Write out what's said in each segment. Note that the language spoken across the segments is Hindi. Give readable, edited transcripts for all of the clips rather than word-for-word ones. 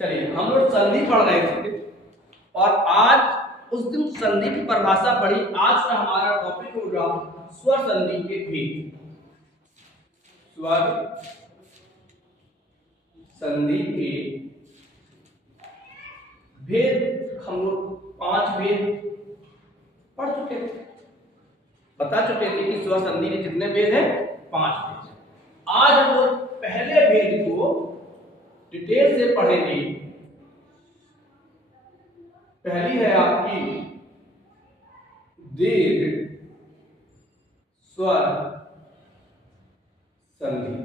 चलिए हम लोग संधि पढ़ रहे थे और आज उस दिन संधि की परिभाषा पढ़ी। आज का हमारा टॉपिक होगा स्वर संधि के भेद। स्वर संधि के भेद हम लोग 5 भेद पढ़ चुके थे, बता चुके थे कि स्वर संधि के कितने भेद हैं, 5 भेद। आज हम लोग पहले भेद को डिटेल से पढ़ेंगे। पहली है आपकी दीर्घ स्वर संधि।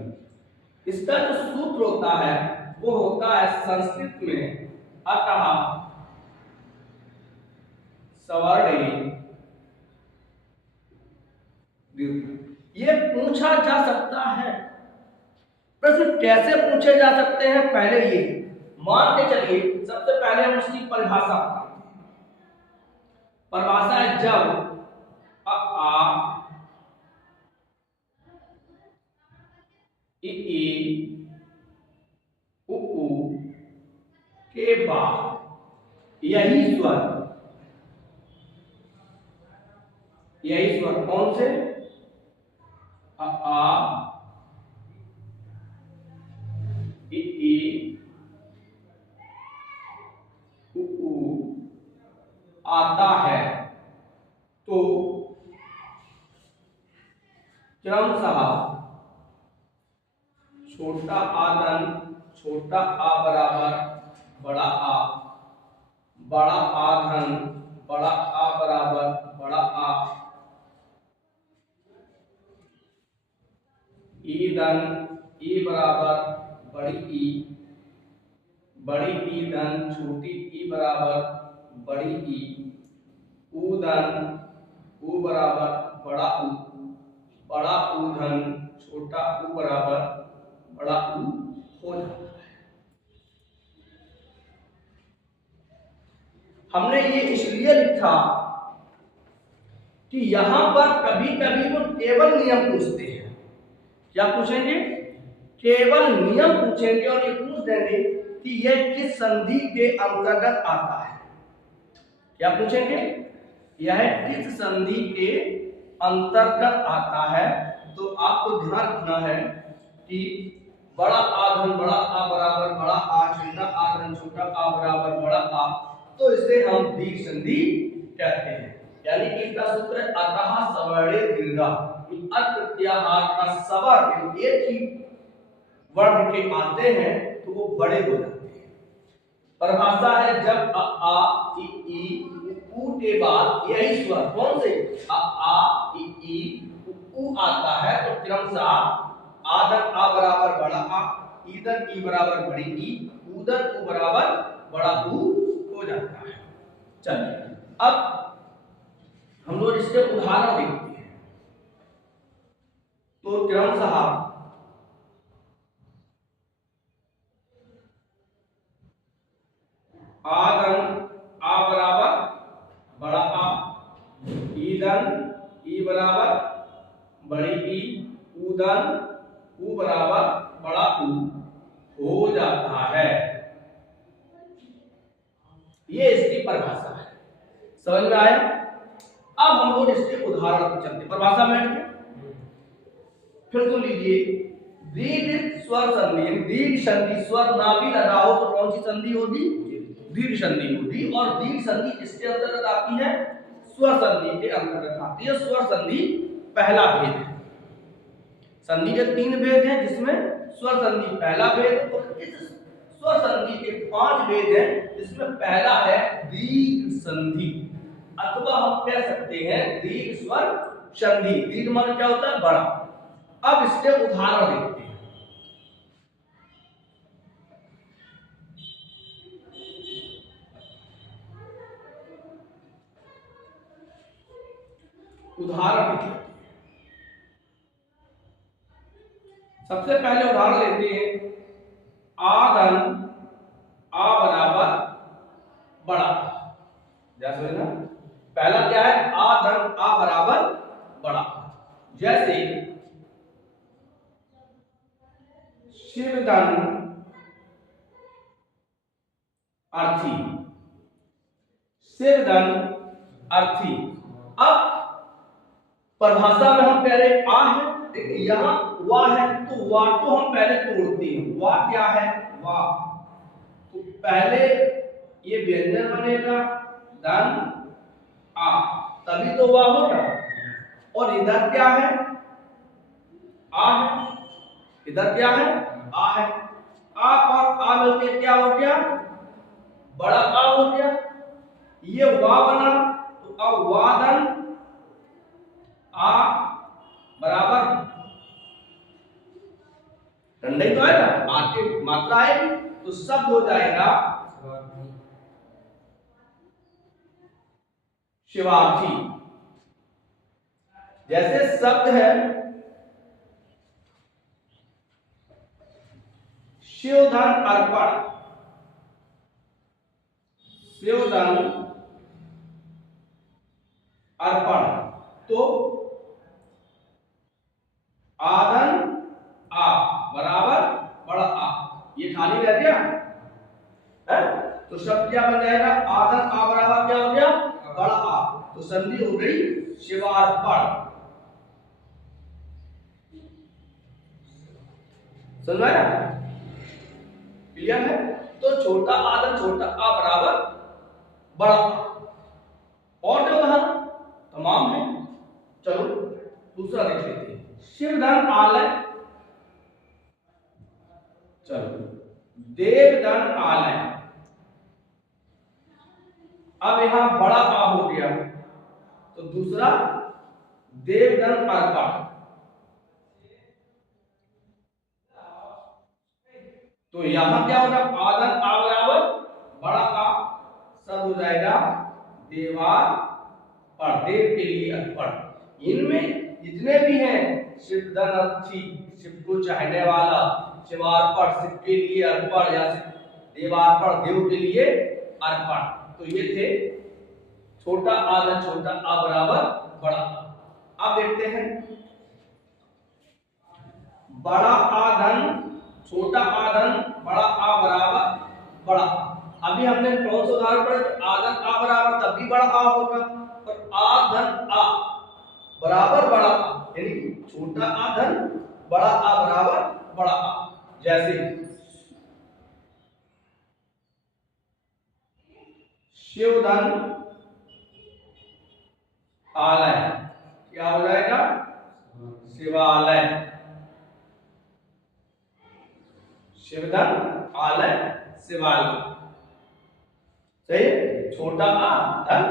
इसका जो सूत्र होता है वो होता है संस्कृत में अतः सवर्णे दीर्घ। ये पूछा जा सकता है, प्रश्न कैसे पूछे जा सकते हैं, पहले ये मान के चलिए। सबसे पहले हम उसकी परिभाषा बताते हैं। परिभाषा है जब अ आ इ ई उ ऊ के बाद यही स्वर कौन से, अ आ इ ई उ ऊ आता है तो क्रमशः छोटा आ धन छोटा आ बराबर बड़ा आ, बड़ा आ धन बड़ा आ बराबर बड़ा आ, ई धन ई बराबर बड़ी ई, बड़ी ई धन छोटी ई बराबर बड़ी ई, ऊ धन ऊ बराबर बड़ा ऊ, बड़ा ऊ धन छोटा ऊ बराबर बड़ा ऊ हो जाता है। हमने ये इसलिए लिखा कि यहां पर कभी कभी वो केवल नियम पूछते हैं। क्या पूछेंगे? केवल नियम पूछेंगे और ये पूछ देंगे कि यह किस संधि के अंतर्गत आता है। क्या पूछेंगे? यह किस संधि के अंतर्गत आता है। तो आपको ध्यान रखना है कि बड़ा आ धन बड़ा आ बराबर बड़ा आ, छोटा आ धन छोटा आ बराबर बड़ा आ, तो इसे हम दीर्घ संधि कहते हैं। यानी कि इसका सूत्र अतः सवर्णे दीर्घा। अर्थ प्रत्याहार का स्वर एक ही वर्ग के आते हैं तो वो बड़े हो जाते हैं। परिभाषा है जब अ आ इ ई उ के बाद यही स्वर कौन से, अ आ इ ई उ आता है तो क्रमशः आधन आ बराबर बड़ा आ, ईधन ई बराबर बड़ी ई, ऊधन ऊ बराबर बड़ा ऊ हो जाता है। चलिए अब हम लोग इसके उदाहरण देखते हैं। तो क्रमशः आधन आ बराबर बड़ा आ, ईधन ई बराबर बड़ी ई, ऊधन ऊ बराबर बड़ा ऊ हो जाता है। ये इसकी परिभाषा है। समझ में आया? अब हम लोग इसके उदाहरण पर चलते हैं। परिभाषा में फिर तो लीजिए, दीर्घ स्वर संधि, दीर्घ संधि स्वर ना भी लगा हो तो कौन सी संधि होगी, दीर्घ संधि होगी। और दीर्घ संधि किसके अंतर्गत आती है, स्वर संधि के अंतर्गत आती है। स्वर संधि पहला भेद है। संधि के 3 भेद हैं जिसमें स्वर संधि पहला भेद, और इस स्वर संधि के 5 भेद हैं जिसमें पहला है दीर्घ संधि, अथवा हम कह सकते हैं दीर्घ स्वर संधि। दीर्घ मान क्या होता है, बड़ा। अब इसके उदाहरण देखते हैं। उदाहरण देखते हैं। सबसे पहले उदाहरण लेते हैं, आधन आ बराबर बड़ा। जैसे ना पहला क्या है, आधन आ बराबर बड़ा। जैसे शिवधन अर्थी, शिव धन अर्थी। अब परिभाषा में हम पहले आ है, देखिए यहाँ वा है, तो वा को हम पहले तोड़ते हैं। वा क्या है? वा, तो पहले ये व्यंजन बनेगा, धन आ, तभी तो वा होगा। और इधर क्या है? आ है। इधर क्या है? आ है। आ और आ मिलके क्या हो गया? बड़ा आ हो गया। ये वा बना, तो अब वादन आ बराबर ठंडा ही तो आएगा, आके मात्रा आएगी, तो शब्द हो जाएगा शिवार्थी। जैसे शब्द है शिवधन अर्पण, शिवधन अर्पण, तो आधन आ बराबर बड़ा आ, ये खाली रह गया है, तो शब्द क्या बन जाएगा? आधन आ बराबर क्या हो गया? बड़ा आ, तो संधि हो गई शिवार्पण। समझ में आया? क्लियर है? तो छोटा आधन छोटा आ बराबर बड़ा आ। और जो उदाहरण तमाम है, चलो दूसरा देख लेते हैं। शिवधन आलय, चलो देवधन आलय। अब यहां बड़ा आ हो गया, तो दूसरा देवधन अर्पण, तो यहां क्या होगा? आधन आ बराबर बड़ा आ, सब हो जाएगा देवार पर, देव के लिए अर्पण। इनमें जितने भी हैं, शिवधन अर्थी, शिव को चाहने वाला, शिवार्पण शिव के लिए अर्पण, या देवार्पण देव के लिए अर्पण, तो ये थे छोटा आधन छोटा आ बराबर बड़ा आ। अब देखते हैं बड़ा आधन छोटा आधन बड़ा आ बराबर बड़ा आ। अभी हमने कौन सा उदाहरण पढ़ा? आधन आ बराबर तब भी बड़ा आ होगा, और आधन आ बराबर बड़ा आ, यानी छोटा आधन बड़ा आ बराबर बड़ा आ। जैसे शिवधन आलय, क्या हो जाएगा? शिवालय, शिवधन आलय शिवालय। सही, छोटा आ धन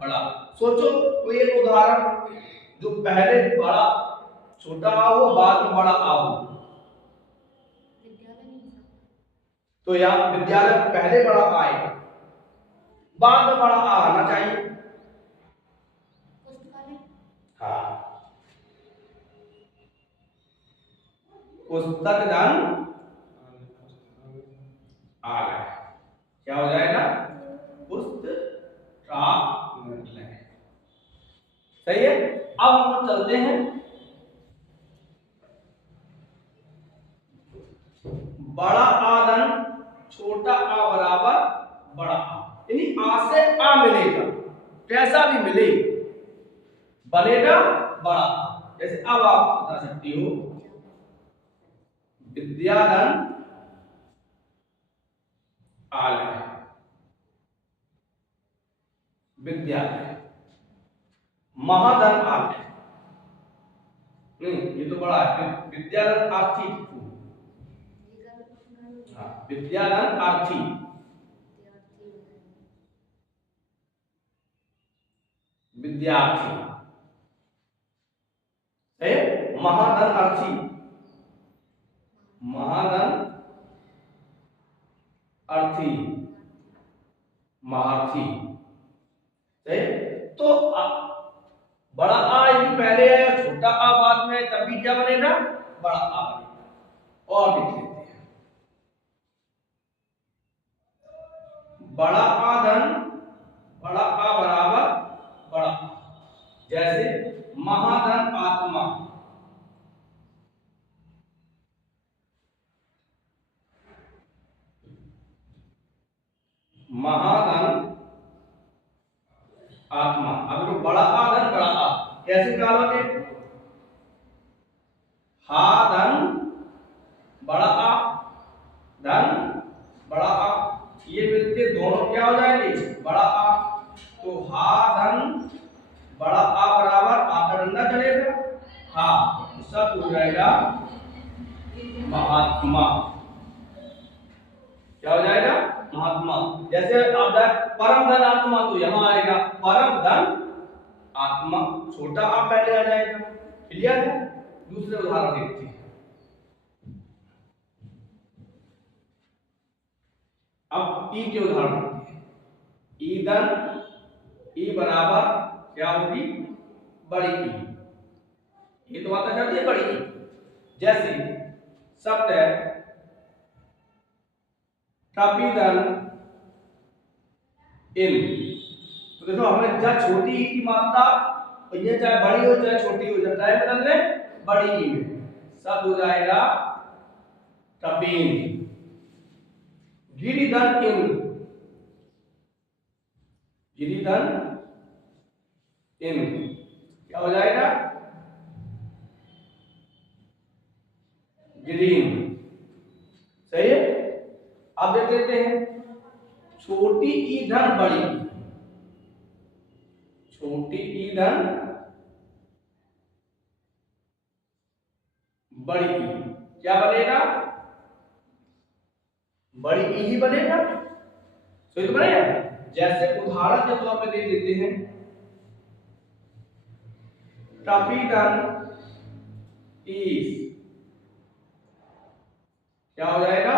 बड़ा। सोचो कोई एक उदाहरण जो पहले बड़ा छोटा आ हो, बाद में बड़ा आ हो, तो यहाँ विद्यालय पहले बड़ा आए, बाद में बड़ा आ आना चाहिए। हाँ, पुस्तक धन आलय, क्या हो जाएगा? पुस्तकालय। सही है। अब हम लोग चलते हैं बड़ा आधन छोटा आ बराबर बड़ा आ, यानी आ से आ मिलेगा, कैसा भी मिले बनेगा बड़ा आ। जैसे अब आप बता सकती हो विद्याधन आलय, विद्यालय, महाधन आलय, नहीं ये तो बड़ा है, विद्याधन आर्थी, हाँ विद्याधन आर्थी, विद्यार्थी है, महाधन अर्थी, महाधन अर्थी, महार्थी। सही, तो बड़ा आ यदि पहले आया, छोटा आ बाद में, तभी क्या बनेगा? बड़ा आ बनेगा। और देख लेते हैं बड़ा आधन बड़ा आ बराबर बड़ा आ। जैसे महाधन आत्मा, निकालोगे, हा धन बड़ा आ, धन बड़ा आ, ये मिलके दोनों क्या हो जाएंगे, बड़ा आ। तो हा धन बड़ा आ बराबर आ का डंडा चलेगा, हा, सब हो जाएगा महात्मा। क्या हो जाएगा, महात्मा। जैसे आप जाए परम धन आत्मा, तो यहां आएगा परम धन आत्मा, छोटा आ पहले आ जाएगा। क्लियर है। दूसरे उदाहरण देखते हैं। अब ई के उदाहरण देखते हैं। ई धन ई बराबर क्या होगी, बड़ी ई। ये तो बात करती है बड़ी ई। जैसे शब्द है कपिधन इन, तो देखो हमने जब छोटी ई की मात्रा, तो ये चाहे बड़ी हो चाहे छोटी हो, जाए बदल में बड़ी ई में, शब्द हो जाएगा कपिन। गिरिधन इन, गिरिधन इन क्या हो जाएगा, ग्रीन। सही है। अब देख लेते हैं छोटी ई धन बड़ी ई, छोटी ई धन बड़ी ई, क्या बनेगा, बड़ी ई ही बनेगा। सही तो बनेगा। जैसे उदाहरण के तौर पे देख लेते हैं, कपिधन इस, क्या हो जाएगा,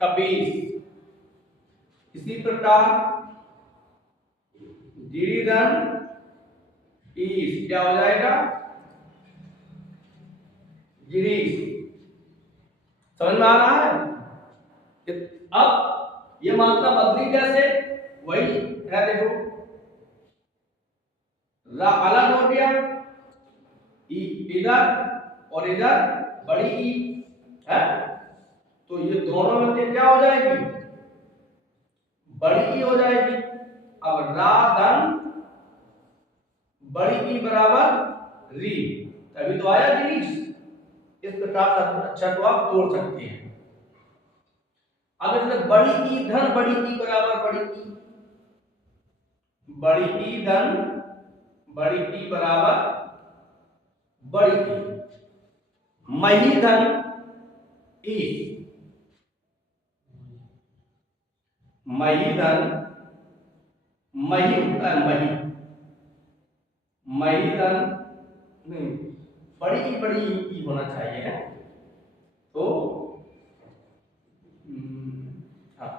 कपीस। इसी प्रकार गिरिधन ईस क्या हो जाएगा, गिरीश। समझ में आ रहा है। अब ये मात्रा बदली कैसे, वही है, देखो रा अलग हो गया, ई इधर और इधर बड़ी ई है, तो ये दोनों मिलकर क्या हो जाएगी, बड़ी ई हो जाएगी। अब रा धन बड़ी ई बराबर री, तभी तो आया गिरीश। इस प्रकार अक्षर को आप तोड़ सकते हैं। अगर बड़ी ई धन बड़ी ई बराबर बड़ी ई, बड़ी ई धन बड़ी ई बराबर बड़ी ई, मही धन ई, मही धन, मही होता है मही, मही धन नहीं, बड़ी ई होना चाहिए है। तो हाँ,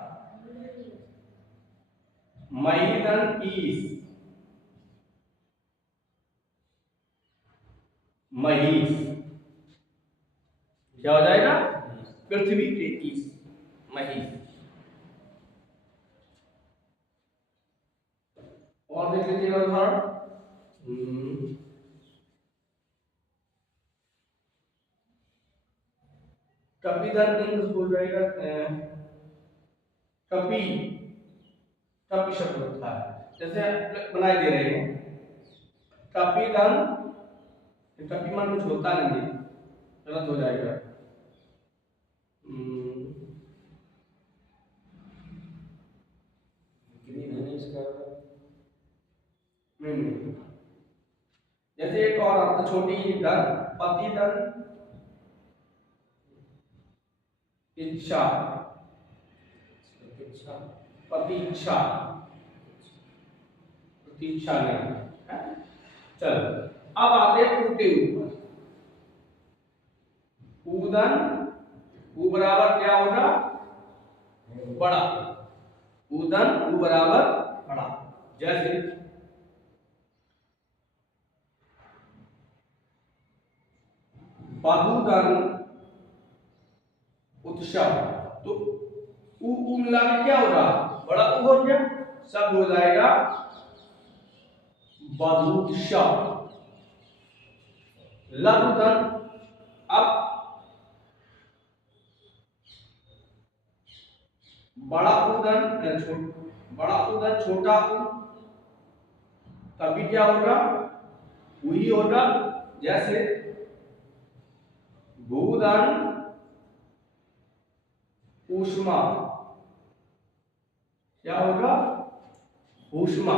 मही धन ईस, महीस क्या हो जाएगा, पृथ्वी के ईस, महीस। और देख लीजिएगा उदाहरण, कपिधन इंद्र हो जाएगा, कपि, कपि शब्द होता है। जैसे बनाए दे रहे हैं कपिधन, कपि मान कुछ होता नहीं है, गलत हो जाएगा। नहीं, जैसे एक और आपका छोटी धन, पति धन इच्छा, प्रतीक्षा, प्रतीक्षा नहीं। चलो अब आते हैं ऊ के ऊपर। ऊधन ऊ बराबर क्या होगा, बड़ा, ऊधन ऊ बराबर बड़ा। जैसे बहुधन उत्सव, तो ऊ मिला के क्या होगा, बड़ा ऊ हो गया, सब हो जाएगा बधूत्सव। लघुधन, अब बड़ा उधन, बड़ा उधन छोटा ऊ, तभी क्या होगा उ ही होगा। जैसे भूधन ऊष्मा, क्या होगा? ऊष्मा।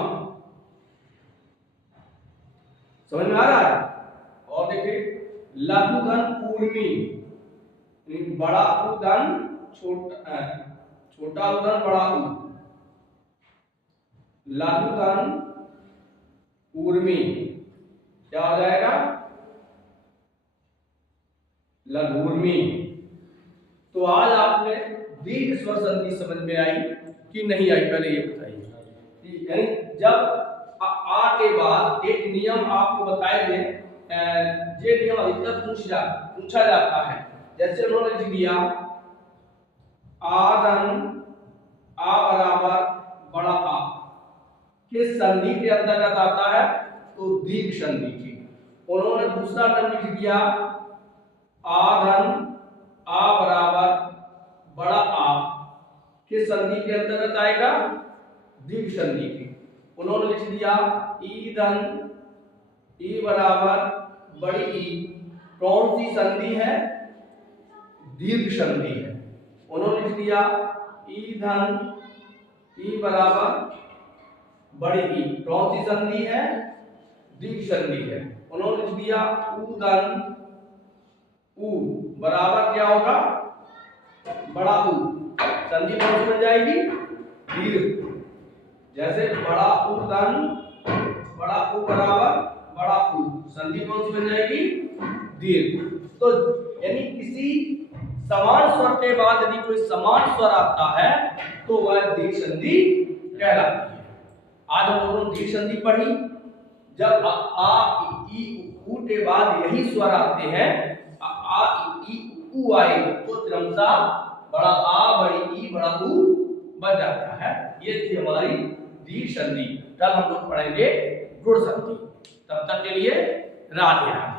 समझ में आ रहा है? और देखिए लघु धन ऊर्मी, बड़ा उ धन छोटा, छोटा उ धन बड़ा उ, लघु धन ऊर्मी क्या हो जाएगा? लघूर्मी। तो आज आपने दीर्घ स्वर संधि समझ में आई कि नहीं आई, पहले ये बताइए। यानी जब आ के बाद एक नियम आपको बताए थे, ये नियम अधिकतर पूछा जाता है। जैसे उन्होंने लिख दिया आधन आ बराबर बड़ा आ, किस संधि के अंतर्गत आता है? तो दीर्घ संधि की। उन्होंने दूसरा टर्म लिख दिया आधन आ बराबर बड़ा आ, किस संधि के अंतर्गत आएगा? दीर्घ संधि की। उन्होंने लिख दिया ईधन ई बराबर बड़ी ई, कौन सी संधि है? दीर्घ संधि है। उन्होंने लिख दिया ईधन ई बराबर बड़ी ई, कौन सी संधि है? दीर्घ संधि है। उन्होंने लिख दिया उधन उ बराबर क्या होगा? बड़ा उ, संधि कौन सी बन जाएगी? दीर्घ। जैसे बड़ा उधन बड़ा उ बराबर बड़ा उ, संधि कौन सी बन जाएगी? दीर्घ। तो यानी किसी समान स्वर के बाद यदि कोई समान स्वर आता है तो वह दीर्घ संधि कहलाती है। आज हम लोगों ने दीर्घ संधि पढ़ी। जब आ ई उ के बाद यही स्वर आते हैं, आ ई उ आए तो क्रमशः बड़ा आ बड़ी ई बड़ा उ बन जाता है। ये थी हमारी दीर्घ संधि। कल हम लोग पढ़ेंगे गुण संधि। तब तक के लिए राधे राधे।